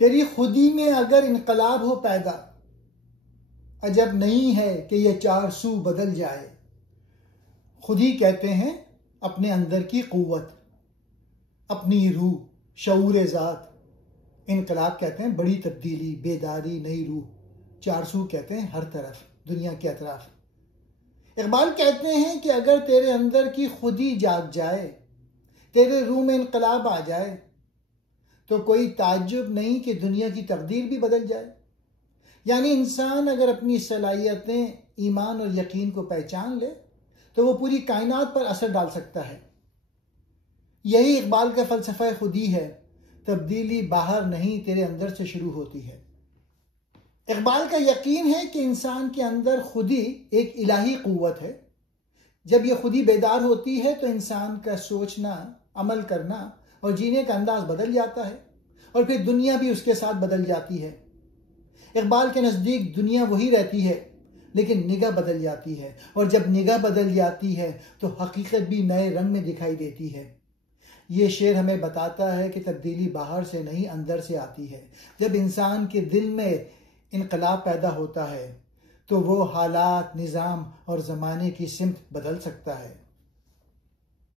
तेरी खुदी में अगर इनकलाब हो पैदा, अजब नहीं है कि यह चार सू बदल जाए। खुदी कहते हैं अपने अंदर की कुव्वत, अपनी रूह, शऊर ज़ात। इनकलाब कहते हैं बड़ी तब्दीली, बेदारी, नई रूह। चार सू कहते हैं हर तरफ, दुनिया के अतराफ। इकबाल कहते हैं कि अगर तेरे अंदर की खुदी जाग जाए, तेरे रूह में इनकलाब आ जाए, तो कोई ताज्जुब नहीं कि दुनिया की तकदीर भी बदल जाए। यानी इंसान अगर अपनी सलाहियतें, ईमान और यकीन को पहचान ले तो वो पूरी कायनात पर असर डाल सकता है। यही इकबाल का फलसफा खुदी है। तब्दीली बाहर नहीं, तेरे अंदर से शुरू होती है। इकबाल का यकीन है कि इंसान के अंदर खुदी एक इलाही कुव्वत है। जब यह खुदी बेदार होती है तो इंसान का सोचना, अमल करना और जीने का अंदाज बदल जाता है, और फिर दुनिया भी उसके साथ बदल जाती है। इकबाल के नज़दीक दुनिया वही रहती है, लेकिन निगाह बदल जाती है, और जब निगाह बदल जाती है तो हकीकत भी नए रंग में दिखाई देती है। ये शेर हमें बताता है कि तब्दीली बाहर से नहीं, अंदर से आती है। जब इंसान के दिल में इनकलाब पैदा होता है तो वो हालात, निज़ाम और ज़माने की सिमत बदल सकता है।